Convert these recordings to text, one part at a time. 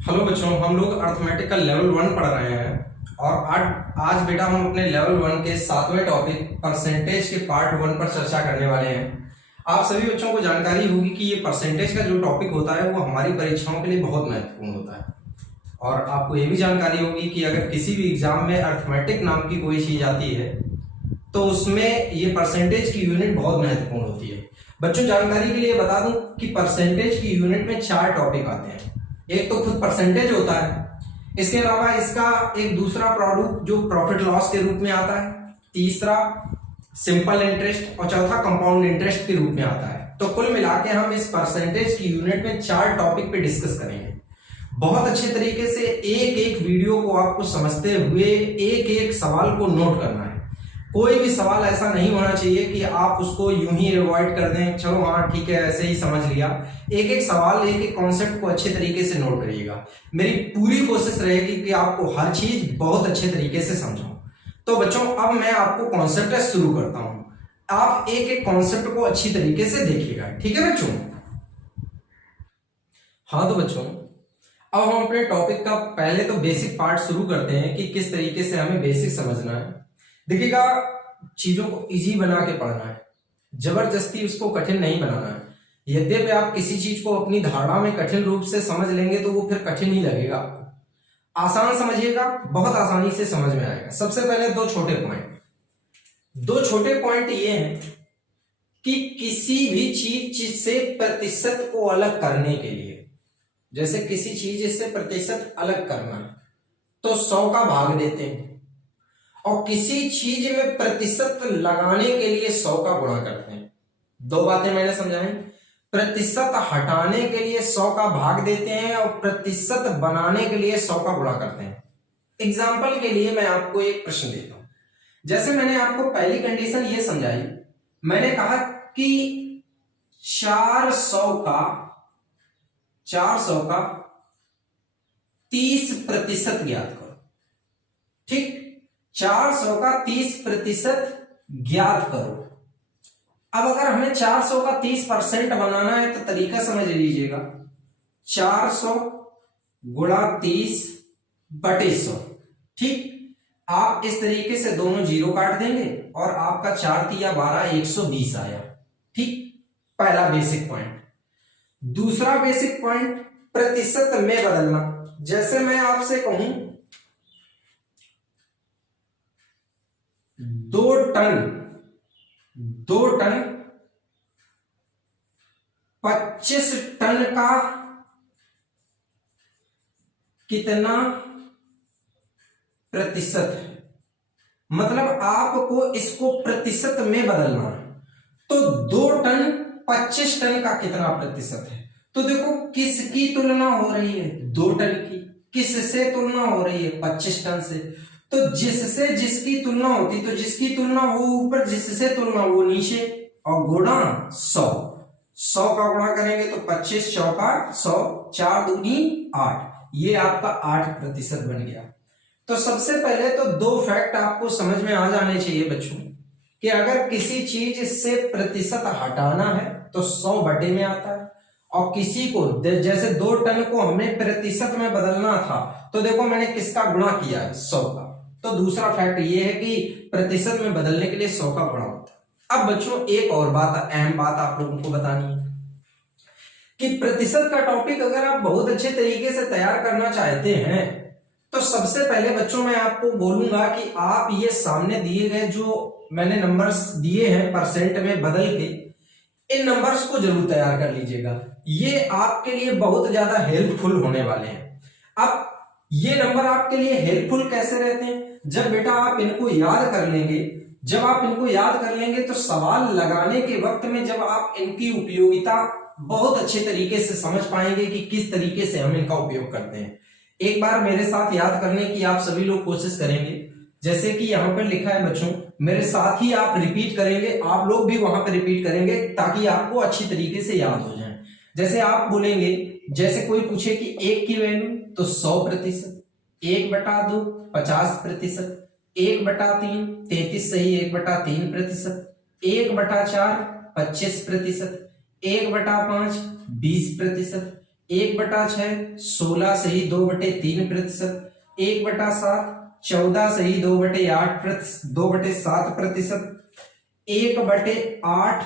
Hello बच्चों, हम लोग अर्थमेटिक का लेवल 1 पढ़ रहे हैं और आज बेटा हम अपने लेवल 1 के 7वें टॉपिक परसेंटेज के पार्ट 1 पर चर्चा करने वाले हैं। आप सभी बच्चों को जानकारी होगी कि ये परसेंटेज का जो टॉपिक होता है वो हमारी परीक्षाओं के लिए बहुत महत्वपूर्ण होता है। और आपको ये भी जानकारी होगी कि अगर किसी भी एग्जाम में अर्थमेटिक नाम की कोई चीज आती है तो उसमें ये परसेंटेज की यूनिट बहुत महत्वपूर्ण होती है। बच्चों, जानकारी के लिए बता दूं कि परसेंटेज की यूनिट में 4 टॉपिक आते हैं। एक तो खुद परसेंटेज होता है, इसके अलावा इसका एक दूसरा प्रोडक्ट जो प्रॉफिट लॉस के रूप में आता है, तीसरा सिंपल इंटरेस्ट और चौथा कंपाउंड इंटरेस्ट के रूप में आता है। तो कुल मिला के हम इस परसेंटेज की यूनिट में 4 टॉपिक पे डिस्कस करेंगे। बहुत अच्छे तरीके से एक एक वीडियो को आपको समझते हुए एक एक सवाल को नोट करना है। कोई भी सवाल ऐसा नहीं होना चाहिए कि आप उसको यूं ही अवॉइड कर दें, चलो हाँ ठीक है ऐसे ही समझ लिया। एक एक सवाल, एक एक कॉन्सेप्ट को अच्छे तरीके से नोट करिएगा। मेरी पूरी कोशिश रहेगी कि आपको हर चीज बहुत अच्छे तरीके से समझाऊं। तो बच्चों, अब मैं आपको कॉन्सेप्ट शुरू करता हूं। आप एक एक कॉन्सेप्ट को अच्छी तरीके से देखिएगा, ठीक है बच्चों? हाँ तो बच्चों, अब हम अपने टॉपिक का पहले तो बेसिक पार्ट शुरू करते हैं कि किस तरीके से हमें बेसिक समझना है। देखिएगा, चीजों को इजी बना के पढ़ना है, जबरदस्ती उसको कठिन नहीं बनाना है। यद्यपि आप किसी चीज को अपनी धारणा में कठिन रूप से समझ लेंगे तो वो फिर कठिन ही लगेगा आपको। आसान समझिएगा, बहुत आसानी से समझ में आएगा। सबसे पहले दो छोटे पॉइंट ये हैं कि किसी भी चीज से प्रतिशत को अलग करने के लिए, जैसे किसी चीज से प्रतिशत अलग करना तो 100 का भाग देते हैं, और किसी चीज में प्रतिशत लगाने के लिए 100 का गुणा करते हैं। दो बातें मैंने समझाई। प्रतिशत हटाने के लिए 100 का भाग देते हैं और प्रतिशत बनाने के लिए 100 का गुणा करते हैं। एग्जाम्पल के लिए मैं आपको एक प्रश्न देता हूं। जैसे मैंने आपको पहली कंडीशन ये समझाई, मैंने कहा कि 400 का 30% ज्ञात करो। ठीक, 400 का 30% ज्ञात करो। अब अगर हमें 400 का 30% बनाना है तो तरीका समझ लीजिएगा। 400 गुणा 30 बटे 100। ठीक, आप इस तरीके से दोनों जीरो काट देंगे और आपका 4 तिया 12, 120 आया। ठीक, पहला बेसिक पॉइंट। दूसरा बेसिक पॉइंट, प्रतिशत में बदलना। जैसे मैं आपसे कहूं 2 टन 25 टन का कितना प्रतिशत है? मतलब आपको इसको प्रतिशत में बदलना है। तो 2 टन 25 टन का कितना प्रतिशत है? तो देखो, किसकी तुलना हो रही है? 2 टन की। किससे तुलना हो रही है? 25 टन से। तो जिससे जिसकी तुलना होती, तो जिसकी तुलना वो ऊपर, जिससे तुलना वो नीचे, और गुणा 100 का गुणा करेंगे तो 25 चौका 100, 4 दूनी 8, ये आपका 8% बन गया। तो सबसे पहले तो 2 फैक्ट आपको समझ में आ जाने चाहिए बच्चों कि अगर किसी चीज से प्रतिशत हटाना है तो 100 बटे में आता है, और किसी को जैसे 2 टन को हमने प्रतिशत में बदलना था तो देखो मैंने किसका गुणा किया है? 100 का। तो दूसरा फैक्ट ये है कि प्रतिशत में बदलने के लिए 100 का गुणा होता है। अब बच्चों, एक और बात, अहम बात आप लोगों को बतानी है कि प्रतिशत का टॉपिक अगर आप बहुत अच्छे तरीके से तैयार करना चाहते हैं तो सबसे पहले बच्चों मैं आपको बोलूंगा कि आप ये सामने दिए गए जो मैंने नंबर्स दिए हैं परसेंट में बदल के, इन नंबर्स को जरूर तैयार कर लीजिएगा। ये आपके लिए बहुत ज्यादा हेल्पफुल होने वाले हैं। अब ये नंबर आपके लिए हेल्पफुल कैसे रहते हैं? जब बेटा आप इनको याद कर लेंगे, जब आप इनको याद कर लेंगे तो सवाल लगाने के वक्त में जब आप इनकी उपयोगिता बहुत अच्छे तरीके से समझ पाएंगे कि किस तरीके से हम इनका उपयोग करते हैं। एक बार मेरे साथ याद करने की आप सभी लोग कोशिश करेंगे। जैसे कि यहां पर लिखा है बच्चों, मेरे साथ ही आप रिपीट करेंगे, आप लोग भी वहां पर रिपीट करेंगे ताकि आपको अच्छी तरीके से याद हो जाए। जैसे आप बोलेंगे, जैसे कोई पूछे कि 1 की वैल्यू तो 100%, 1/2 50%, 1/3 33 सही 1/3%, 1/4 25%, 1/5 20%, 1/6 16 सही 2/3%, 1/7 14 सही 2/7%, 1/8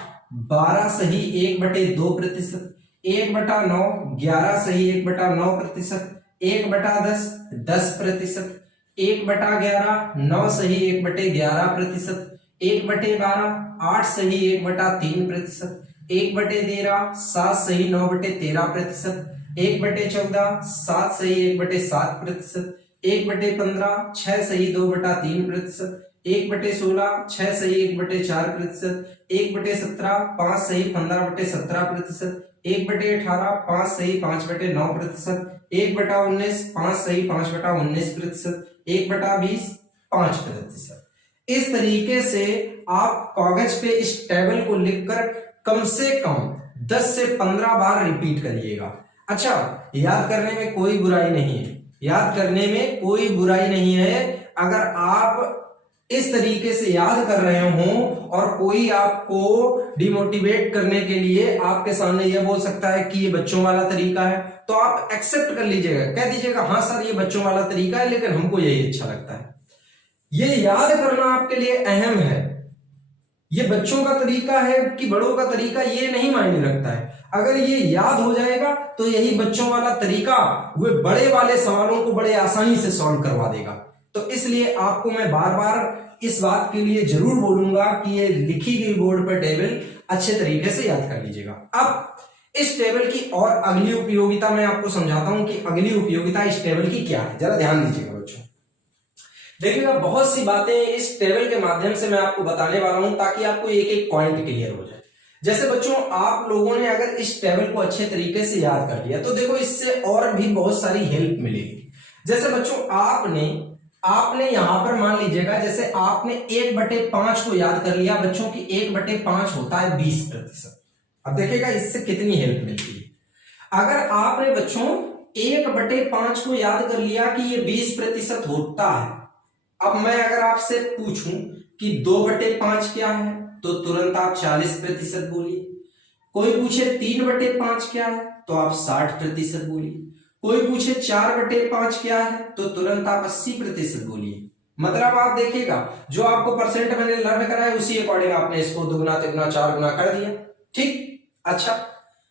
12 सही 1/2%, 1/9 11 सही 1/9%, 1/10 10%, 1/11 9 सही 1/11%, 1/12 8 सही 1/3%, 1/13 7 सही 9/13%, 1/14 7 सही 1/7%, 1/15 6 सही 2/3%, 1/16 6 सही 1/4%, 1/17 5 सही 15/17%, 1/18 5 सही 5/9%, 1/19 5 सही 5/19%, 1/20 5%। इस तरीके से आप कागज पे इस टेबल को लिखकर कम से कम 10 से 15 बार रिपीट करिएगा। अच्छा, याद करने में कोई बुराई नहीं है, याद करने में कोई बुराई नहीं है। अगर आप इस तरीके से याद कर रहे हो और कोई आपको डिमोटिवेट करने के लिए आपके सामने ये बोल सकता है कि ये बच्चों वाला तरीका है, तो आप एक्सेप्ट कर लीजिएगा, कह दीजिएगा हाँ सर ये बच्चों वाला तरीका है लेकिन हमको यही अच्छा लगता है। ये याद करना आपके लिए अहम है। ये बच्चों का तरीका है कि बड़ों का तरीका, ये नहीं मायने रखता है। अगर ये याद हो जाएगा तो यही बच्चों वाला तरीका वे बड़े वाले सवालों को बड़े आसानी से सॉल्व करवा देगा। तो इसलिए आपको मैं बार बार इस बात के लिए जरूर बोलूंगा कि ये लिखी गई बोर्ड पर टेबल अच्छे तरीके से याद कर लीजिएगा। अब इस टेबल की और अगली उपयोगिता मैं आपको समझाता हूं कि अगली उपयोगिता इस टेबल की क्या है। जरा ध्यान दीजिएगा बच्चों, देखिएगा बहुत सी बातें इस टेबल के माध्यम से मैं आपको बताने वाला हूं ताकि आपको एक एक पॉइंट क्लियर हो जाए। जैसे बच्चों आप लोगों ने अगर इस टेबल को अच्छे तरीके से याद कर लिया तो देखो इससे और भी बहुत सारी हेल्प मिलेगी। जैसे बच्चों आपने यहां पर मान लीजिएगा, जैसे आपने 1/5 को याद कर लिया बच्चों की 1/5 होता है 20%। अब देखिएगा इससे कितनी हेल्प मिलती है। अगर आपने बच्चों 1/5 को याद कर लिया कि ये 20% होता है, अब मैं अगर आपसे पूछूं कि 2/5 क्या है तो तुरंत आप 40% बोलिए। कोई पूछे 3/5 क्या है तो आप 60% बोलिए। कोई पूछे 4/5 क्या है तो तुरंत आप 80% बोलिए। मतलब आप देखिएगा जो आपको परसेंट मैंने लर्न करा है उसी अकॉर्डिंग आपने इसको 2 गुना 3 गुना 4 गुना कर दिया। ठीक, अच्छा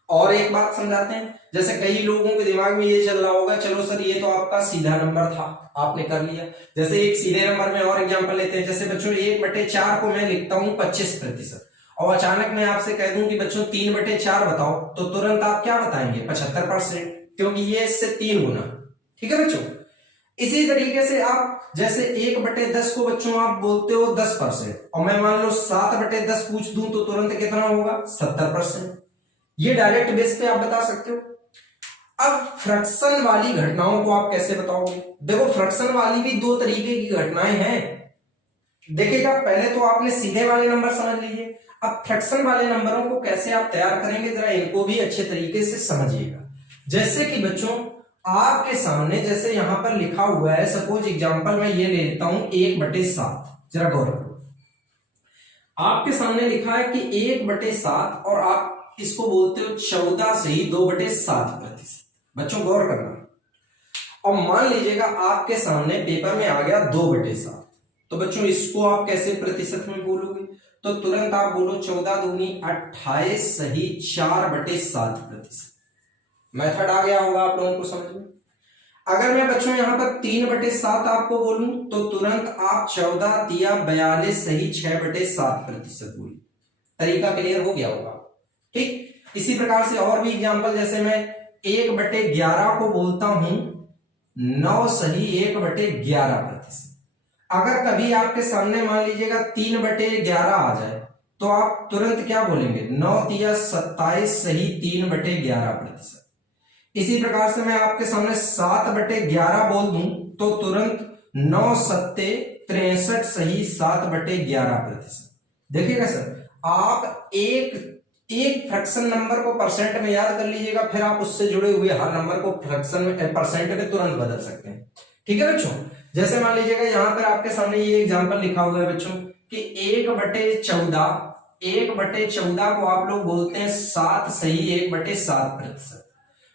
और एक बात समझाते हैं। जैसे कई लोगों के दिमाग में ये चल रहा होगा चलो सर ये तो आपका सीधा नंबर था, आपने कर लिया। जैसे एक सीधे नंबर में और एग्जांपल लेते हैं। जैसे बच्चों 1/4 को मैं लिखता हूं 25% और अचानक मैं आपसे कह दूं कि बच्चों 3/4 बताओ तो तुरंत आप क्या बताएंगे 75%, क्योंकि ये इससे 3 गुना। ठीक है बच्चों, इसी तरीके से आप जैसे 1/10 को बच्चों आप बोलते हो 10% और मैं मान लो 7/10 पूछ दूं तो तुरंत कितना होगा 70%। ये डायरेक्ट बेस पे आप बता सकते हो। अब फ्रैक्शन वाली घटनाओं को आप कैसे बताओगे? देखो फ्रैक्शन वाली भी 2 तरीके की घटनाएं हैं। देखिएगा पहले तो आपने सीधे वाले नंबर समझ लीजिए। अब फ्रैक्शन वाले नंबरों को कैसे आप तैयार करेंगे जरा इनको भी अच्छे तरीके से समझिएगा। जैसे कि बच्चों आपके सामने जैसे यहां पर लिखा हुआ है, सपोज एग्जांपल मैं ये ले लेता हूं 1/7। जरा गौर करो, आपके सामने लिखा है कि 1/7 और आप इसको बोलते हो 14 से ही 2/7%। बच्चों गौर करना, और मान लीजिएगा आपके सामने पेपर में आ गया 2/7, तो बच्चों इसको आप कैसे प्रतिशत में बोलोगे? तो तुरंत आप बोलो 14 दूनी 28 सही 4/7%। मेथड आ गया होगा आप लोगों को समझ में। अगर मैं बच्चों यहां पर 3/7 आपको बोलूं तो तुरंत आप 14 दिया 42 सही 6/7% बोलिए। तरीका क्लियर हो गया होगा। ठीक, इसी प्रकार से और भी एग्जांपल, जैसे मैं 1/11 को बोलता हूं 9 सही 1/11%। अगर कभी आपके सामने मान लीजिएगा 3/11 आ जाए तो आप तुरंत क्या बोलेंगे 9 दिया 27 सही 3/11%। इसी प्रकार से मैं आपके सामने 7/11 बोल दूं तो तुरंत 9 सत्ते 63 सही 7/11%। देखिएगा सर, आप एक फ्रैक्शन नंबर को परसेंट में याद कर लीजिएगा, फिर आप उससे जुड़े हुए हर नंबर को फ्रैक्शन में परसेंट में तुरंत बदल सकते हैं। ठीक है बच्चों, जैसे मान लीजिएगा यहां पर आपके सामने ये एग्जांपल लिखा हुआ है बच्चों कि 1/14 को आप लोग बोलते हैं 7 सही 1/7%।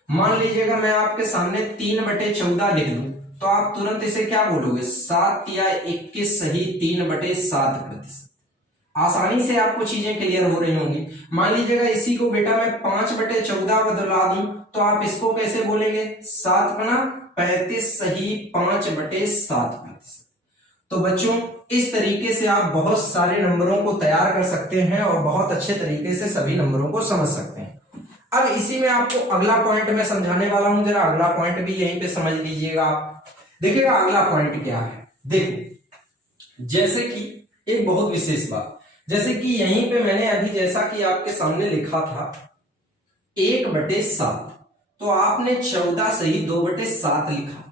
मान लीजिएगा मैं आपके सामने 3/14 लिख दूं तो आप तुरंत इसे क्या बोलोगे, 7 या 21 सही 3/7%। आसानी से आपको चीजें क्लियर हो रही होंगी। मान लीजिएगा इसी को बेटा मैं 5/14 बदला दूं तो आप इसको कैसे बोलेंगे, 7×35 सही 5/7%। तो बच्चों इस तरीके से आप बहुत सारे नंबरों को तैयार कर सकते हैं और बहुत अच्छे तरीके से सभी नंबरों को समझ सकते हैं। अब इसी में आपको अगला पॉइंट मैं समझाने वाला हूं, जरा अगला पॉइंट भी यहीं पे समझ लीजिएगा आप। देखिएगा अगला पॉइंट क्या है, देखो जैसे कि एक बहुत विशेष बात, जैसे कि यहीं पे मैंने अभी जैसा कि आपके सामने लिखा था 1/7, तो आपने 14 सही 2/7 लिखा।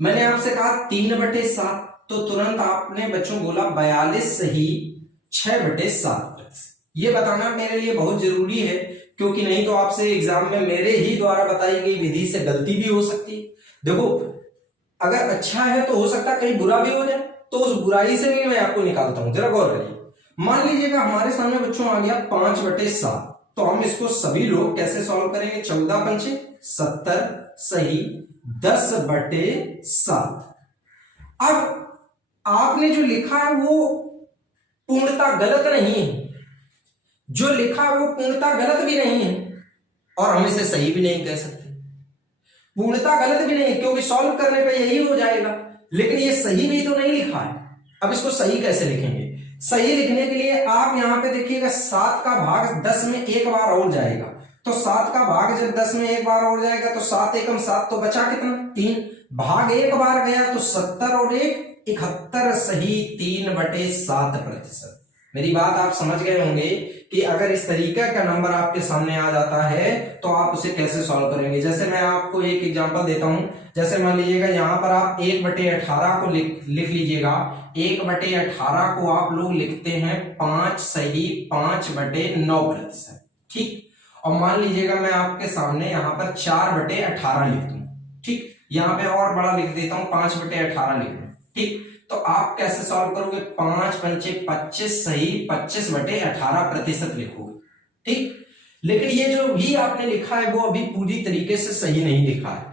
मैंने आपसे कहा 3/7, तो तुरंत आपने बच्चों बोला 42 सही 6/7। ये बताना मेरे लिए बहुत जरूरी है, क्योंकि नहीं तो आपसे एग्जाम में मेरे ही द्वारा बताई गई विधि से गलती भी हो सकती है। देखो अगर अच्छा है तो हो सकता है कहीं बुरा भी हो जाए, तो उस बुराई से भी मैं आपको निकालता हूं, जरा गौर करिए। मान लीजिएगा हमारे सामने बच्चों आ गया 5/7, तो हम इसको सभी लोग कैसे सॉल्व करेंगे, 14×5 70 सही 10/7। अब आपने जो लिखा है वो पूर्णता गलत नहीं है, जो लिखा है वो पूर्णता गलत भी नहीं है और हम इसे सही भी नहीं कह सकते। पूर्णता गलत भी नहीं है क्योंकि सॉल्व करने पे यही हो जाएगा, लेकिन ये सही भी तो नहीं लिखा है। अब इसको सही कैसे लिखेंगे, सही लिखने के लिए आप यहां पे देखिएगा 7 का भाग 10 में एक बार और जाएगा, तो 7 का भाग जब 10 में एक बार और जाएगा तो 7 एकम 7, तो बचा कितना 3, भाग एक बार गया तो 70 और 1 71 सही 3/7%। मेरी बात आप समझ गए होंगे कि अगर इस तरीके का नंबर आपके सामने आ जाता है तो आप उसे कैसे सॉल्व करेंगे। जैसे मैं आपको एक एग्जांपल देता हूं, जैसे मान लीजिएगा यहां पर आप 1/18 को लिख लीजिएगा। 1/18 को आप लोग लिखते हैं 5 सही 5/9%, ठीक। और मान लीजिएगा मैं आपके सामने यहां पर 4/18 लिख दूं, ठीक। यहां पे और बड़ा लिख देता हूं 5/18 लिख दूं, ठीक। तो आप कैसे सॉल्व करोगे, 5×5 = 25 सही 25/18% लिखोगे, ठीक। लेकिन ये जो भी आपने लिखा है वो अभी पूरी तरीके से सही नहीं लिखा है,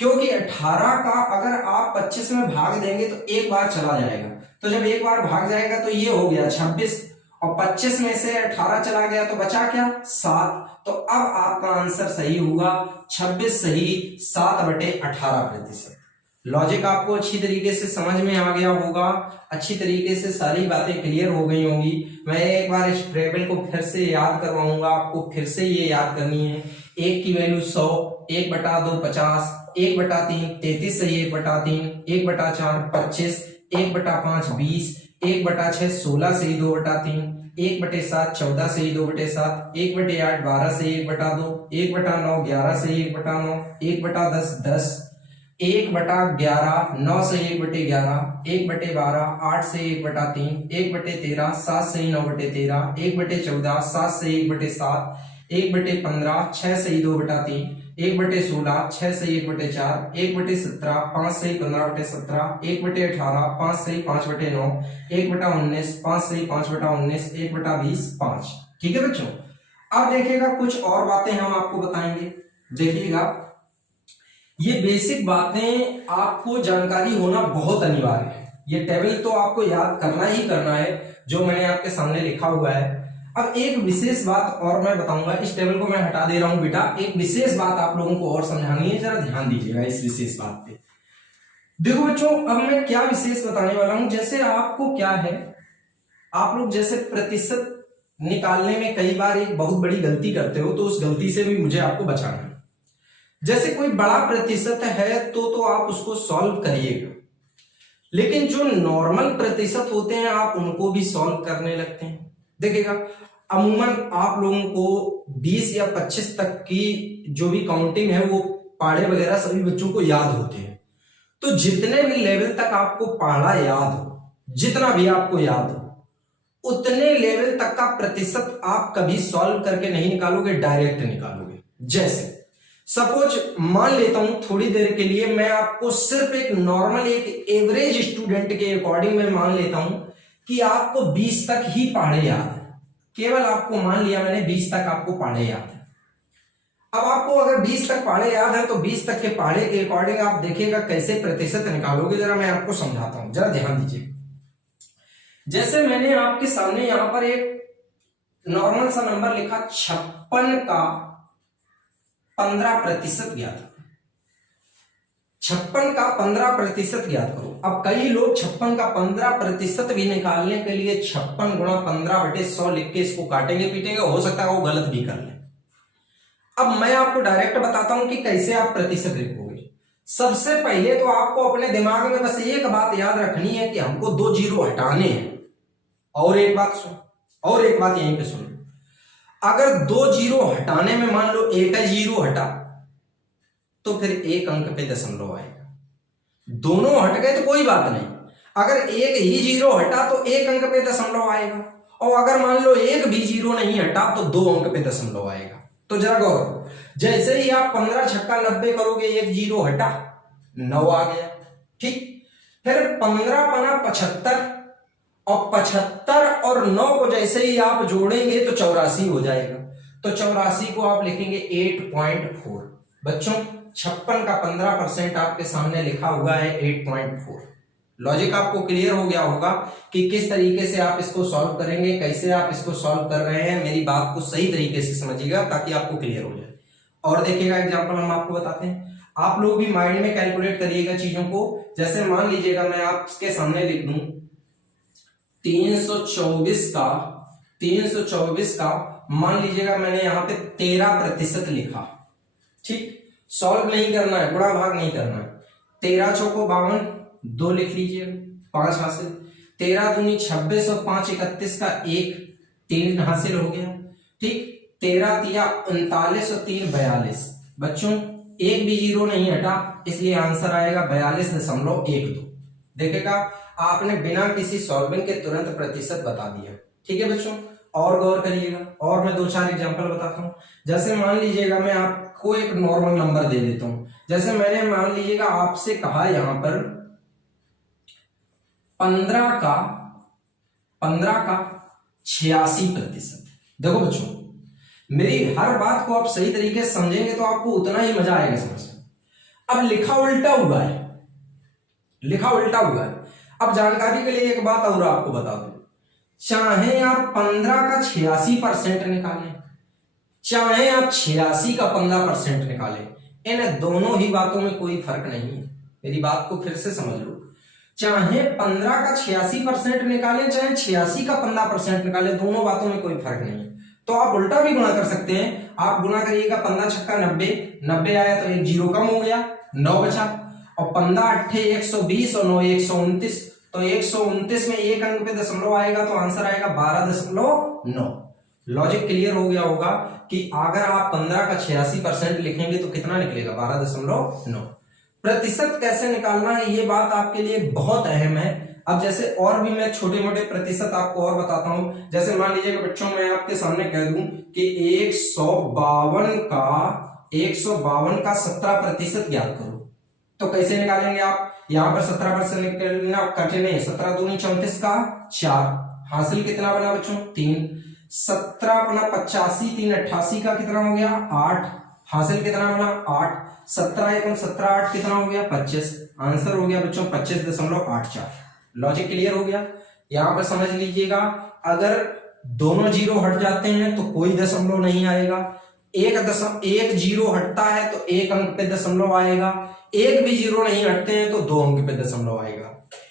क्योंकि 18 का अगर आप 25 में भाग देंगे तो एक बार चला जाएगा, तो जब एक बार भाग जाएगा तो ये हो गया 26, और 25 में से 18 चला गया तो बचा क्या 7। तो अब आपका आंसर सही होगा 26 सही 7/18%। लॉजिक आपको अच्छी तरीके से समझ में आ गया होगा, अच्छी तरीके से सारी बातें क्लियर हो गई होंगी। मैं एक बार इस टेबल को फिर से याद करवाऊंगा, आपको फिर से ये याद करनी है। 1 की वैल्यू 100, 1/2 50, 1/3 33 सही 1/3, 1/4 25, 1/5 20, 1/6 16 सही 2/3, 1/7 14 सही 2/7, 1/8 12 सही 1/2, 1/9 11 सही 1/9, 1/10 10, 1/11 9 सही 1/11, 1/12 8 सही 1/3, 1/13 7 सही 9/13, 1/14 7 सही 1/7, 1/15 6 सही 2/3, 1/16 6 सही 1/4, 1/17 5 सही 15/17, 1/18 5 सही 5/9, 1/19 5 सही 5/19, 1/20 5। ठीक है बच्चों, अब देखिएगा कुछ और बातें हम आपको बताएंगे। देखिएगा ये बेसिक बातें आपको जानकारी होना बहुत अनिवार्य है। ये टेबल तो आपको याद करना ही करना है जो मैंने आपके सामने लिखा हुआ है। अब एक विशेष बात और मैं बताऊंगा, इस टेबल को मैं हटा दे रहा हूं बेटा, एक विशेष बात आप लोगों को और समझानी है, जरा ध्यान दीजिएगा इस विशेष बात पे। देखो बच्चों, अब मैं क्या विशेष बताने वाला हूं, जैसे आपको क्या है, आप लोग जैसे प्रतिशत निकालने में कई बार एक बहुत बड़ी गलती करते हो, तो उस गलती से भी मुझे आपको बचाना है। जैसे कोई बड़ा प्रतिशत है तो आप उसको सॉल्व करिएगा, लेकिन जो नॉर्मल प्रतिशत होते हैं आप उनको भी सॉल्व करने लगते हैं। देखिएगा अमूमन आप लोगों को 20 या 25 तक की जो भी काउंटिंग है वो पहाड़े वगैरह सभी बच्चों को याद होते हैं। तो जितने भी लेवल तक आपको पहाड़ा याद हो, जितना भी आपको याद हो, उतने लेवल तक का प्रतिशत आप कभी सॉल्व करके नहीं निकालोगे, डायरेक्ट निकालोगे। जैसे सपोज मान लेता हूं थोड़ी देर के लिए मैं आपको सिर्फ एक नॉर्मल एक एवरेज स्टूडेंट के अकॉर्डिंग मैं मान लेता हूं कि आपको 20 तक ही पहाड़े याद है, केवल आपको मान लिया मैंने 20 तक आपको पहाड़े याद है। अब आपको अगर 20 तक पहाड़े याद है तो 20 तक के पहाड़े के अकॉर्डिंग आप देखिएगा कैसे प्रतिशत निकालोगे, जरा मैं आपको समझाता हूं, जरा ध्यान दीजिए। जैसे मैंने आपके सामने यहां पर एक नॉर्मल सा नंबर लिखा, 56 का 15% ज्ञात, 56 का 15% ज्ञात करो। अब कई लोग 56 का 15% भी निकालने के लिए 56 गुणा 15/100 लिख के इसको काटेंगे पीटेंगे, हो सकता है वो गलत भी कर ले। अब मैं आपको डायरेक्ट बताता हूं कि कैसे आप प्रतिशत लिखोगे। सबसे पहले तो आपको अपने दिमाग में बस एक बात याद रखनी है कि हमको 2 जीरो हटाने हैं। और एक बात सुन, और एक बात यहीं पे सुन, अगर 2 जीरो हटाने में मान लो एक ही जीरो हटा तो फिर एक अंक पे दशमलव आएगा। दोनों हट गए तो कोई बात नहीं, अगर एक ही जीरो हटा तो एक अंक पे दशमलव आएगा, और अगर मान लो एक भी जीरो नहीं हटा तो 2 अंक पे दशमलव आएगा। तो जरा गौर, जैसे ही आप 15 छक्का 90 करोगे, एक जीरो हटा 9 आ गया, ठीक। फिर 15 पना 75, और 75 और 9 को जैसे ही आप जोड़ेंगे तो 84 हो जाएगा। तो 84 को आप लिखेंगे 8.4। बच्चों 56 का 15% आपके सामने लिखा हुआ है 8.4। लॉजिक आपको क्लियर हो गया होगा कि किस तरीके से आप इसको सॉल्व करेंगे, कैसे आप इसको सॉल्व कर रहे हैं। मेरी बात को सही तरीके से समझिएगा ताकि आपको क्लियर हो जाए। और देखिएगा एग्जांपल हम आपको बताते हैं, आप लोग भी माइंड में कैलकुलेट करिएगा चीजों को। जैसे मान लीजिएगा मैं आपके सामने लिख दूं 324 का मान लीजिएगा मैंने यहां पे 13% लिखा, ठीक। सॉल्व नहीं करना है, गुणा भाग नहीं करना है। 13 चौको 52, 2 लिख लीजिए, 5 हासिल। 13 दूनी 26 और 5 31 का 1, 3 हासिल हो गया, ठीक। 13 तिया 39 और 3 42। बच्चों एक भी जीरो नहीं हटा, इसलिए आंसर आएगा 42.12। देखेगा आपने बिना किसी सॉल्विंग के तुरंत प्रतिशत बता दिया, ठीक है बच्चों। और गौर करिएगा, और मैं 2-4 एग्जांपल बताता हूं। जैसे मान लीजिएगा मैं आपको एक नॉर्मल नंबर दे देता हूं। जैसे मैंने मान लीजिएगा आपसे कहा यहां पर 15 का 86%। देखो बच्चों, मेरी हर बात को आप सही तरीके से समझेंगे तो आपको उतना ही मजा आएगा समझ। अब लिखा उल्टा हुआ है, लिखा उल्टा हुआ है। अब जानकारी के लिए एक बात और आपको बता दूं, चाहे आप 15 का 86% निकालें, चाहे आप 86 का 15% निकालें, इन दोनों ही बातों में कोई फर्क नहीं है। मेरी बात को फिर से समझ लो, चाहे 15 का 86% निकालें, चाहे 86 का 15% निकालें, दोनों बातों में कोई फर्क नहीं है। तो आप उल्टा भी गुणा कर सकते हैं। आप गुणा करिएगा 15 छक्का 90, 90 आया तो एक जीरो कम हो गया, 9 बचा। और 15 अट्ठे 120 और 9 129, तो 129 में एक अंक पे दशमलव आएगा तो आंसर आएगा 12.9। लॉजिक क्लियर हो गया होगा कि अगर आप 15 का 86% लिखेंगे तो कितना निकलेगा, 12.9। प्रतिशत कैसे निकालना है ये बात आपके लिए बहुत अहम है। अब जैसे और भी मैं छोटे मोटे प्रतिशत आपको और बताता हूं। जैसे मान लीजिए बच्चों मैं आपके सामने कह दूं कि 152 का 17% ज्ञात करो, तो कैसे निकालेंगे आप। यहां पर 17% निकालना कठिन है। 17 दूनी 34 का 4 हासिल कितना बना बच्चों 3। 17 अपना 85, 3 88 का कितना हो गया 8 हासिल कितना बना 8। 17 एकम 17 8 कितना हो गया 25। आंसर हो गया बच्चों 25.84। लॉजिक क्लियर हो गया। यहां पर समझ लीजिएगा, अगर दोनों जीरो हट जाते हैं तो कोई दशमलव नहीं आएगा। एक जीरो हटता है तो एक अंक पे दशमलव आएगा। एक भी जीरो नहीं हटते हैं तो 2 अंक पे दशमलव आएगा।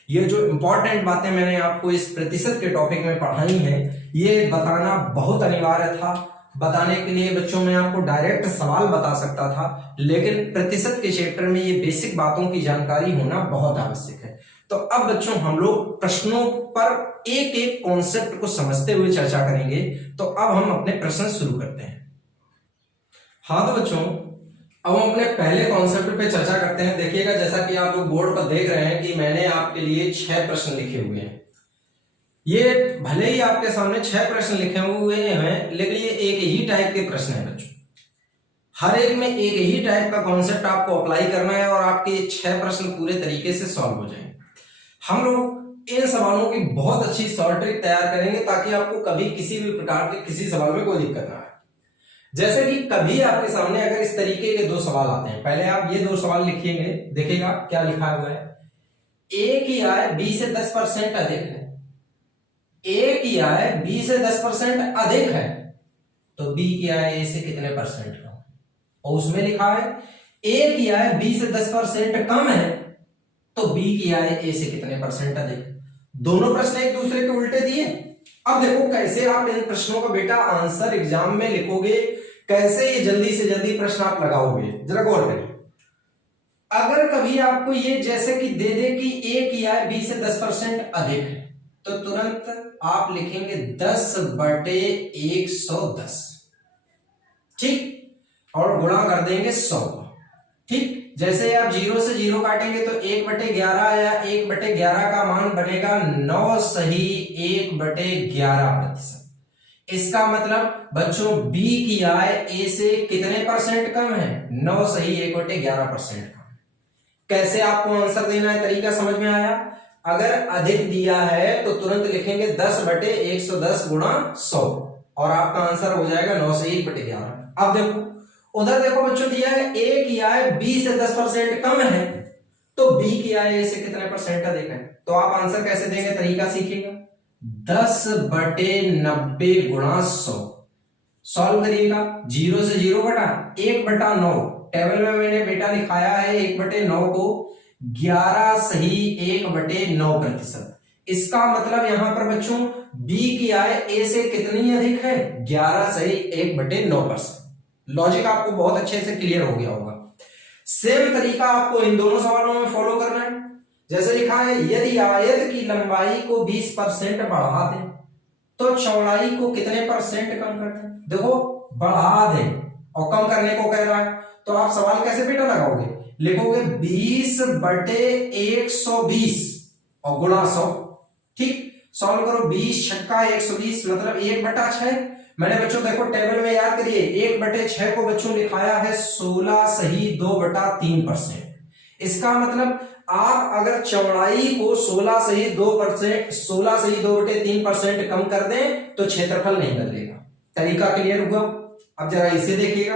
ये जो इंपॉर्टेंट बातें मैंने आपको इस प्रतिशत के टॉपिक में पढ़ाई हैं, ये बताना बहुत अनिवार्य था। बताने के लिए बच्चों मैं आपको डायरेक्ट सवाल बता सकता था, लेकिन प्रतिशत के चैप्टर में ये बेसिक बातों की जानकारी होना बहुत आवश्यक है। तो अब बच्चों हम लोग प्रश्नों पर एक एक कॉन्सेप्ट को समझते हुए चर्चा करेंगे। तो अब हम अपने प्रश्न शुरू करते हैं। हाँ तो बच्चों, अब हम अपने पहले कॉन्सेप्ट पे चर्चा करते हैं। देखिएगा जैसा कि आप लोग बोर्ड पर देख रहे हैं कि मैंने आपके लिए 6 प्रश्न लिखे हुए हैं। ये भले ही आपके सामने 6 प्रश्न लिखे हुए हैं, लेकिन ये एक ही टाइप के प्रश्न है बच्चों। हर एक में एक ही टाइप का कॉन्सेप्ट आपको अप्लाई करना है और आपके 6 प्रश्न पूरे तरीके से सॉल्व हो जाएंगे। हम लोग इन सवालों की बहुत अच्छी सॉल्व ट्रिक तैयार करेंगे ताकि आपको कभी किसी भी प्रकार के किसी सवाल में कोई दिक्कत ना आए। जैसे कि कभी आपके सामने अगर इस तरीके के दो सवाल आते हैं, पहले आप ये दो सवाल लिखिएंगे, देखिएगा क्या लिखा हुआ है। ए की आय बी से 10% अधिक है, ए की आय बी से 10% अधिक है, तो बी की आय ए से कितने परसेंट कम। और उसमें लिखा है ए की आय बी से 10% कम है, तो बी की आय ए से कितने परसेंट अधिक। दोनों प्रश्न एक दूसरे के उल्टे दिए। अब देखो कैसे आप इन प्रश्नों का बेटा आंसर एग्जाम में लिखोगे, कैसे ये जल्दी से जल्दी प्रश्न आप लगाओगे, जरा गौर करिए। अगर कभी आपको ये जैसे कि दे दे कि ए की आय बी से 10% अधिक है, तो तुरंत आप लिखेंगे 10/110, ठीक, और गुणा कर देंगे 100, ठीक। जैसे आप 0 से 0 काटेंगे तो 1/11 या 1/11 का मान बनेगा 9 सही 1/11%। इसका मतलब बच्चों बी की आय ए से कितने परसेंट कम है, 9 सही 1/11% कम। कैसे आपको आंसर देना है, तरीका समझ में आया। अगर अधिक दिया है तो तुरंत लिखेंगे 10/110 गुणा 100 और आपका आंसर हो जाएगा 9 सही 1/11। अब देखो उधर देखो बच्चों दिया है ए की आय बी से 10% कम है, तो बी की आय ए से कितने परसेंट अधिक है। तो आप आंसर कैसे देंगे, तरीका सीखिएगा। 10/90 गुणा 100 सॉल्व करिएगा। 0 से 0 घटा 1/9, टेबल में मैंने बेटा लिखाया है 1/9 को 11 सही 1/9%। इसका मतलब यहां पर बच्चों बी की आय ए से कितनी अधिक है, 11 सही 1/9%। लॉजिक आपको बहुत अच्छे से क्लियर हो गया होगा। सेम तरीका आपको इन दोनों सवालों में फॉलो करना है। जैसे लिखा है यदि आयत की लंबाई को 20% बढ़ा दें तो चौड़ाई को कितने परसेंट कम कर दें। देखो बढ़ा दें और कम करने को कह रहा है, तो आप सवाल कैसे बेटा लगाओगे, लिखोगे 20/120 और गुणा 100, ठीक। सॉल्व करो 20 छक्का 120 मतलब 1/6। मैंने बच्चों देखो टेबल में याद करिए 1/6 को बच्चों लिखाया है 16 सही 2/3%। इसका मतलब आप अगर चौड़ाई को 16 सही 2/3% कम कर दें तो क्षेत्रफल नहीं बदलेगा। तरीका क्लियर हुआ। अब जरा इसे देखिएगा,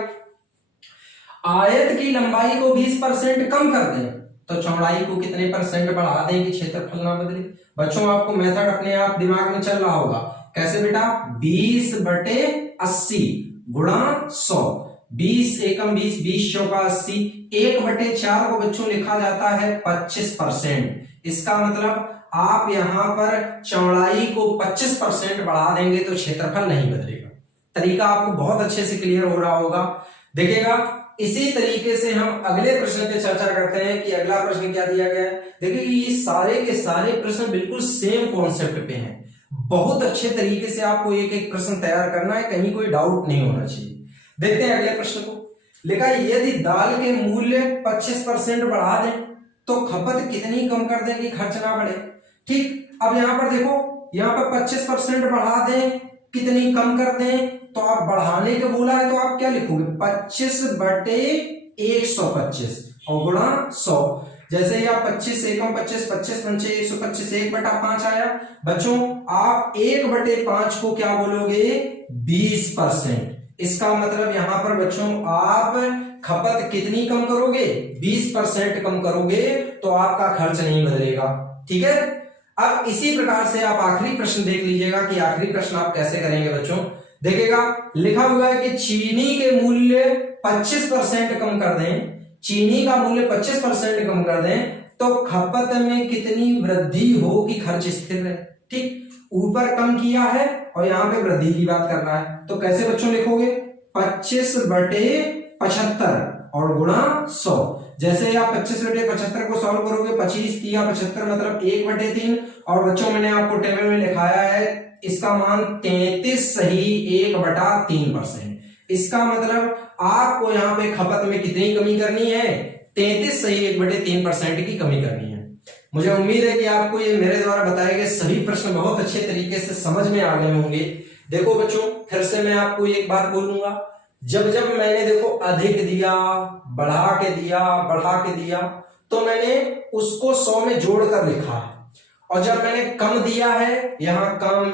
आयत की लंबाई को 20% कम कर दें तो चौड़ाई को कितने परसेंट बढ़ा दें कि क्षेत्रफल ना बदले। बच्चों आपको मेथड अपने आप दिमाग में चल रहा होगा, कैसे बेटा, 20/80 गुणा 100, 20 एकम 20, 20 चौका 80, 1/4 को बच्चों लिखा जाता है 25%। इसका मतलब आप यहां पर चौड़ाई को 25% बढ़ा देंगे तो क्षेत्रफल नहीं बदलेगा। तरीका आपको बहुत अच्छे से क्लियर हो रहा होगा। देखिएगा इसी तरीके से हम अगले प्रश्न पे चर्चा करते हैं कि अगला प्रश्न क्या दिया गया है। देखिए ये सारे के सारे प्रश्न बिल्कुल सेम कॉन्सेप्ट पे हैं। बहुत अच्छे तरीके से आपको एक एक प्रश्न तैयार करना है, कहीं कोई डाउट नहीं होना चाहिए। देखते हैं अगले प्रश्न को। लिखा यदि दाल के मूल्य 25% बढ़ा दें तो खपत कितनी कम कर दें कि खर्च ना बढ़े। ठीक, अब यहां पर देखो, यहां पर 25% बढ़ा दें, कितनी कम कर दें, तो आप बढ़ाने के बोला है तो आप क्या लिखोगे 25/125 और गुणा 100। जैसे ही आप 25 एकम 25, 25 पंचे 125, 1/5 आया। बच्चों आप 1/5 को क्या बोलोगे 20%। इसका मतलब यहां पर बच्चों आप खपत कितनी कम करोगे 20% कम करोगे तो आपका खर्च नहीं बदलेगा। ठीक है, अब इसी प्रकार से आप आखिरी प्रश्न देख लीजिएगा कि आखिरी प्रश्न आप कैसे करेंगे। बच्चों देखिएगा लिखा हुआ है कि चीनी के मूल्य 25% कम कर दें, चीनी का मूल्य 25% कम कर दें तो खपत में कितनी वृद्धि हो कि खर्च स्थिर रहे। ठीक, ऊपर कम किया है और यहां पे वृद्धि की बात करना है, तो कैसे बच्चों लिखोगे 25/75 और गुणा 100। जैसे आप 25/75 को सॉल्व करोगे 25 या 75 मतलब 1/3 और बच्चों मैंने आपको टेबल में लिखाया है इसका मान 33 सही 1/3%। इसका मतलब आपको यहां पे खपत में कितनी कमी करनी है 33 सही 1/3% की कमी करनी है। मुझे उम्मीद है कि आपको ये मेरे द्वारा बताए गए सभी प्रश्न बहुत अच्छे तरीके से समझ में आ गए होंगे। देखो बच्चों फिर से मैं आपको एक बात बोलूंगा, जब जब मैंने देखो अधिक दिया, बढ़ा के दिया तो मैंने उसको 100 में जोड़कर लिखा है, और जब मैंने कम दिया है यहां कम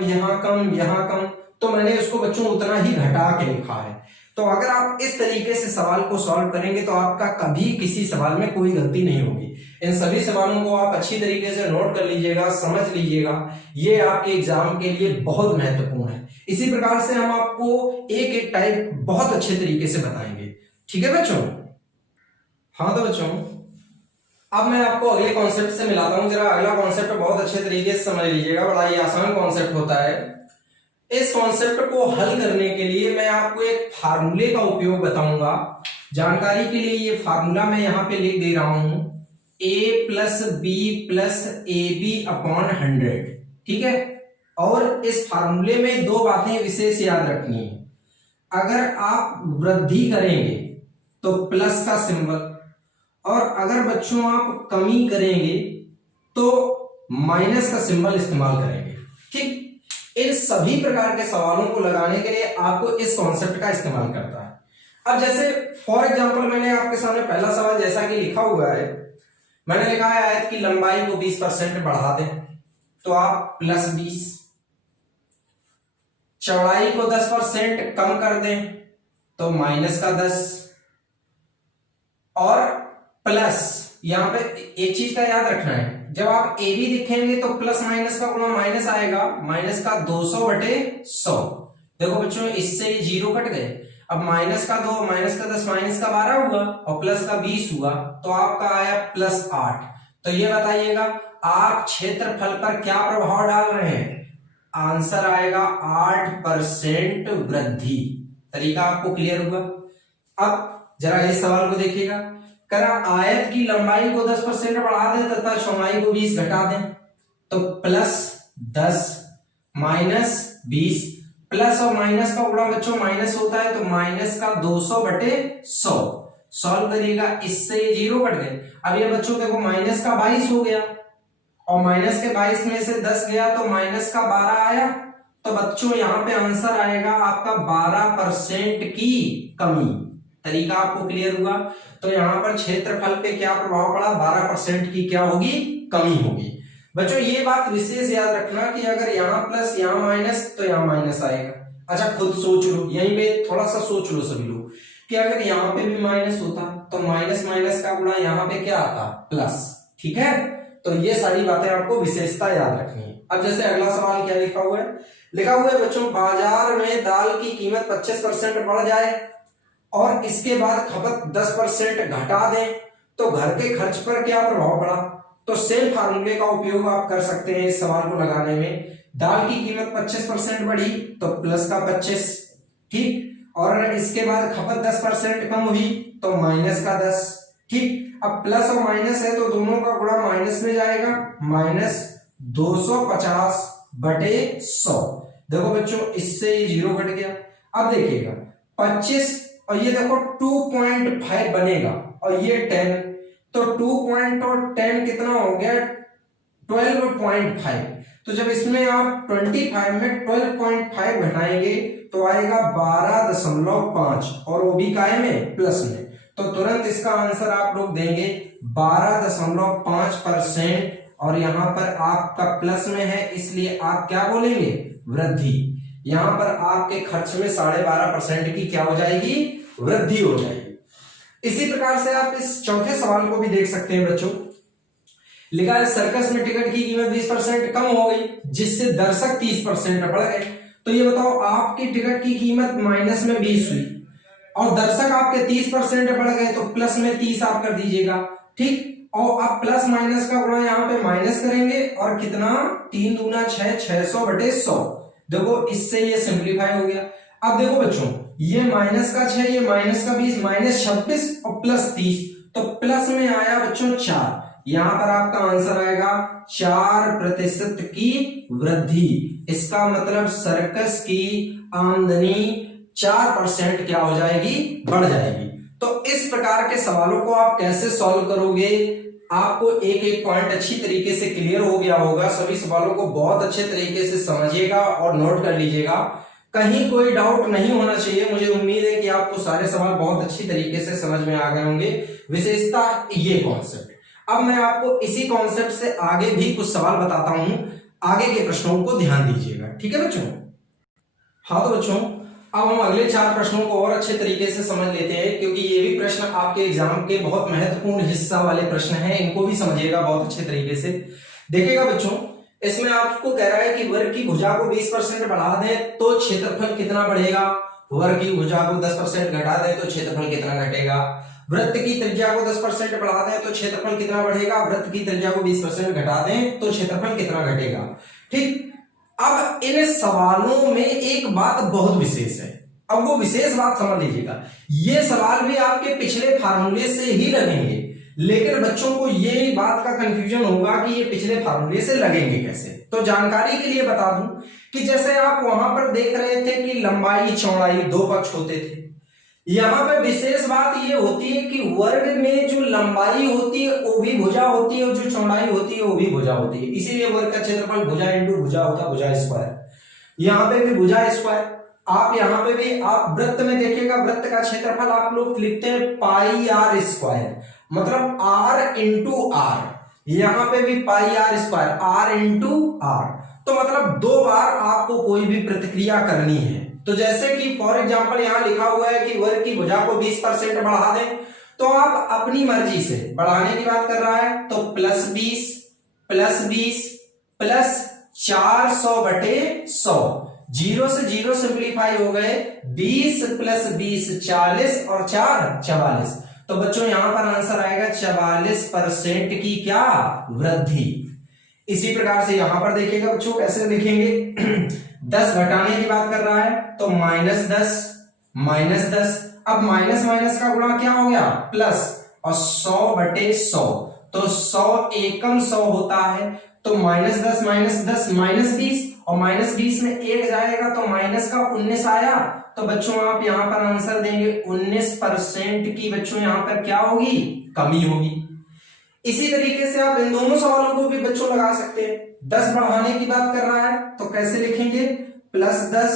तो मैंने उसको बच्चों उतना ही घटा के लिखा है। तो तो अगर आप इस तरीके से सवाल को सॉल्व करेंगे तो आपका कभी किसी सवाल में कोई गलती नहीं होगी। इन सभी सवालों को आप अच्छी तरीके से नोट कर लीजिएगा, समझ लीजिएगा, ये आपके एग्जाम के लिए बहुत महत्वपूर्ण है। इसी प्रकार से हम आपको एक एक टाइप बहुत अच्छे तरीके से बताएंगे, ठीक है बच्चों। हाँ तो बच्चों अब मैं आपको अगले कॉन्सेप्ट से मिलाता हूं। जरा अगला कॉन्सेप्ट बहुत अच्छे तरीके से समझ लीजिएगा, बड़ा ही आसान कॉन्सेप्ट होता है। इस कॉन्सेप्ट को हल करने के लिए मैं आपको एक फार्मूले का उपयोग बताऊंगा। जानकारी के लिए ये फार्मूला मैं यहां पे लिख दे रहा हूं, a plus B plus A B upon 100, ठीक है। और इस फार्मूले में दो बातें विशेष याद रखनी है। अगर आप वृद्धि करेंगे तो प्लस का सिंबल, और अगर बच्चों आप कमी करेंगे तो माइनस का सिंबल इस्तेमाल करेंगे, ठीक। इन सभी प्रकार के सवालों को लगाने के लिए आपको इस कॉन्सेप्ट का इस्तेमाल करता है। अब जैसे फॉर एग्जांपल मैंने आपके सामने पहला सवाल जैसा कि लिखा हुआ है, मैंने लिखा है आयत की लंबाई को 20% बढ़ा दें, तो आप +20, चौड़ाई को 10% कम कर दें तो -10, और प्लस यहां पे एक चीज का याद रखना है, जब आप ए बी लिखेंगे तो प्लस माइनस का गुणा माइनस आएगा, माइनस का 200/100। देखो बच्चों इससे ये 0 कट गए। अब माइनस का 2, माइनस का 10, माइनस का 12 हुआ और प्लस का 20 हुआ, तो आपका आया +8। तो ये बताइएगा आप क्षेत्रफल पर क्या प्रभाव डाल रहे हैं? आंसर आएगा 8% वृद्धि। तरीका आपको क्लियर हुआ। अब जरा इस सवाल को देखिएगा, करा आयत की लंबाई को 10% बढ़ा दें तथा चौड़ाई को 20 घटा दें, तो +10 -20, प्लस और माइनस का गुणा बच्चों माइनस होता है, तो माइनस का 200/100। सॉल्व करिएगा, इससे ये 0 कट गए। अब ये बच्चों देखो माइनस का 22 हो गया और माइनस के 22 में से 10 गया तो माइनस का 12 आया। तो बच्चों यहां पे आंसर आएगा आपका 12% की कमी। तरीका आपको क्लियर हुआ। तो यहां पर क्षेत्रफल पे क्या प्रभाव पड़ा? 12% की क्या होगी? कमी होगी। बच्चों ये बात विशेष याद रखना कि अगर यहाँ प्लस यहाँ माइनस तो यहाँ माइनस आएगा। अच्छा खुद सोच लो, यहीं पे थोड़ा सा सोच लो सभी लोग कि अगर यहाँ पे भी माइनस होता तो माइनस माइनस का गुणा यहाँ पे क्या आता? प्लस। ठीक है, तो ये सारी बातें आपको विशेषता याद रखनी है। अब जैसे अगला सवाल क्या लिखा हुआ है? लिखा हुआ है बच्चों, बाजार में दाल की कीमत 25% बढ़ जाए और इसके बाद खपत 10% घटा दें तो घर के खर्च पर क्या प्रभाव पड़ा? तो सेम फार्मूले का उपयोग आप कर सकते हैं इस सवाल को लगाने में। दाल की कीमत 25% बढ़ी तो प्लस का 25, ठीक, और इसके बाद खपत 10% कम हुई तो माइनस का 10, ठीक। अब प्लस और माइनस है तो दोनों का गुणा माइनस में जाएगा, -250/100। देखो बच्चों इससे ये 0 घट गया। अब देखिएगा 25 और ये देखो 2.5 बनेगा और ये 10, तो 2 और 10 कितना हो गया? 12.5। तो जब इसमें आप 25 में 12.5 घटाएंगे तो आएगा 12.5 और वो भी काय में? प्लस में। तो तुरंत इसका आंसर आप लोग देंगे 12.5%, और यहां पर आपका प्लस में है इसलिए आप क्या बोलेंगे? वृद्धि। यहां पर आपके खर्च में 12.5% की क्या हो जाएगी? वृद्धि हो जाएगी। इसी प्रकार से आप इस चौथे सवाल को भी देख सकते हैं बच्चों। लिखा है सर्कस में टिकट की कीमत 20% कम हो गई जिससे दर्शक 30% बढ़ गए। तो ये बताओ आपकी टिकट की कीमत माइनस में 20 हुई और दर्शक आपके 30% बढ़ गए, तो प्लस में 30 आप कर दीजिएगा, ठीक। और आप प्लस माइनस का गुणा यहाँ पे माइनस करेंगे और कितना? 3 दूना 6, 600/100। देखो इससे ये सिंप्लीफाई हो गया। अब देखो बच्चों ये माइनस का 6, ये माइनस का 20, -26 और +30, तो प्लस में आया बच्चों 4। यहां पर आपका आंसर आएगा 4% की वृद्धि। इसका मतलब सर्कस की आमदनी 4% क्या हो जाएगी? बढ़ जाएगी। तो इस प्रकार के सवालों को आप कैसे सॉल्व करोगे? आपको एक एक पॉइंट अच्छी तरीके से क्लियर हो गया होगा। सभी सवालों को बहुत अच्छे तरीके से समझिएगा और नोट कर लीजिएगा, कहीं कोई डाउट नहीं होना चाहिए। मुझे उम्मीद है कि आपको सारे सवाल बहुत अच्छी तरीके से समझ में आ गए होंगे। विशेषता ये कॉन्सेप्ट। अब मैं आपको इसी कॉन्सेप्ट से आगे भी कुछ सवाल बताता हूं, आगे के प्रश्नों को ध्यान दीजिएगा, ठीक है बच्चों। हाँ तो बच्चों अब हम अगले 4 प्रश्नों को और अच्छे तरीके से समझ लेते हैं, क्योंकि ये भी प्रश्न आपके एग्जाम के बहुत महत्वपूर्ण हिस्सा वाले प्रश्न हैं, इनको भी समझिएगा बहुत अच्छे तरीके से। देखिएगा बच्चों, इसमें आपको कह रहा है कि वर्ग की भुजा को 20% बढ़ा दें तो क्षेत्रफल कितना बढ़ेगा, वर्ग की भुजा को 10% घटा दें तो क्षेत्रफल कितना घटेगा, वृत्त की त्रिज्या को 10% बढ़ा दें तो क्षेत्रफल कितना बढ़ेगा, वृत्त की त्रिज्या को 20% घटा दें तो क्षेत्रफल कितना घटेगा। ठीक, अब इन सवालों में एक बात बहुत विशेष है, अब वो विशेष बात समझ लीजिएगा। ये सवाल भी आपके पिछले फार्मूले से ही लगेंगे, लेकिन बच्चों को ये बात का कंफ्यूजन होगा कि ये पिछले फार्मूले से लगेंगे कैसे। तो जानकारी के लिए बता दूं कि जैसे आप वहां पर देख रहे थे कि लंबाई चौड़ाई 2 पक्ष होते थे, यहां पर विशेष बात ये होती है कि वर्ग में जो लंबाई होती है वो भी भुजा होती है और जो चौड़ाई होती है वो भी भुजा होती है, इसीलिए वर्ग का क्षेत्रफल भुजा इंटू भुजा होता है, भुजा स्क्वायर। यहाँ पे भी भुजा स्क्वायर, आप यहाँ पे भी आप वृत्त में देखिएगा, वृत्त का क्षेत्रफल आप लोग लिखते हैं पाई आर स्क्वायर, मतलब आर इंटू आर, यहां पे भी pi r square, r into r. तो मतलब 2 बार आपको कोई भी प्रतिक्रिया करनी है। तो जैसे कि फॉर एग्जांपल यहां लिखा हुआ है कि वर्ग की भुजा को 20% बढ़ा दें, तो आप अपनी मर्जी से बढ़ाने की बात कर रहा है तो +20 प्लस 400/100, 0 से 0 सिंप्लीफाई हो गए, 20 + 20 40 और 4 44। तो बच्चों यहां पर आंसर आएगा 44% की क्या वृद्धि। इसी प्रकार से यहां पर देखिएगा बच्चों कैसे लिखेंगे, 10 घटाने की बात कर रहा है तो -10, अब माइनस माइनस का गुणा क्या हो गया प्लस, और 100/100, तो 100 एकम 100 होता है, तो -10 -20, और -20 में 1 जाएगा तो माइनस का 19 आया। तो बच्चों आप यहां पर आंसर देंगे 19% की बच्चों यहां पर क्या होगी, कमी होगी। इसी तरीके से आप इन दोनों सवालों को भी बच्चों लगा सकते हैं। 10 बढ़ाने की बात कर रहा है तो कैसे लिखेंगे, +10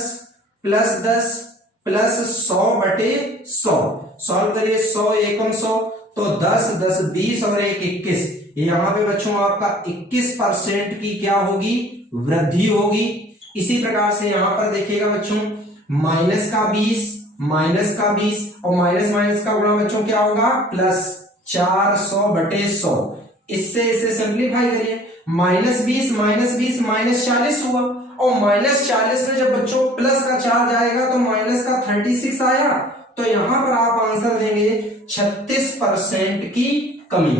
प्लस 100/100, सॉल्व करिए, 100 एकम 100, तो 10 10 20 और 1 21, यहां पे बच्चों आपका 21% की क्या होगी, वृद्धि होगी। इसी प्रकार से यहां पर देखिएगा बच्चों, माइनस का 20 और माइनस माइनस का गुणा बच्चों क्या होगा, प्लस 400/100, इससे इसे सिंप्लीफाई करिए, -20 -40 हुआ, और -40 में जब बच्चों प्लस का 4 जाएगा तो माइनस का 36 आया, तो यहां पर आप आंसर देंगे 36% की कमी।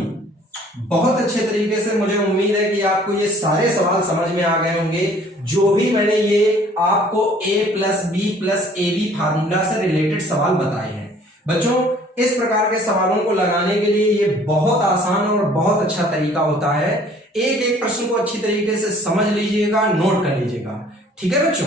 बहुत अच्छे तरीके से मुझे उम्मीद है कि आपको ये सारे सवाल समझ में आ गए होंगे, जो भी मैंने ये आपको a + b + ab फार्मूला से रिलेटेड सवाल बताए हैं। बच्चों इस प्रकार के सवालों को लगाने के लिए ये बहुत आसान और बहुत अच्छा तरीका होता है। एक एक प्रश्न को अच्छी तरीके से समझ लीजिएगा, नोट कर लीजिएगा, ठीक है बच्चों।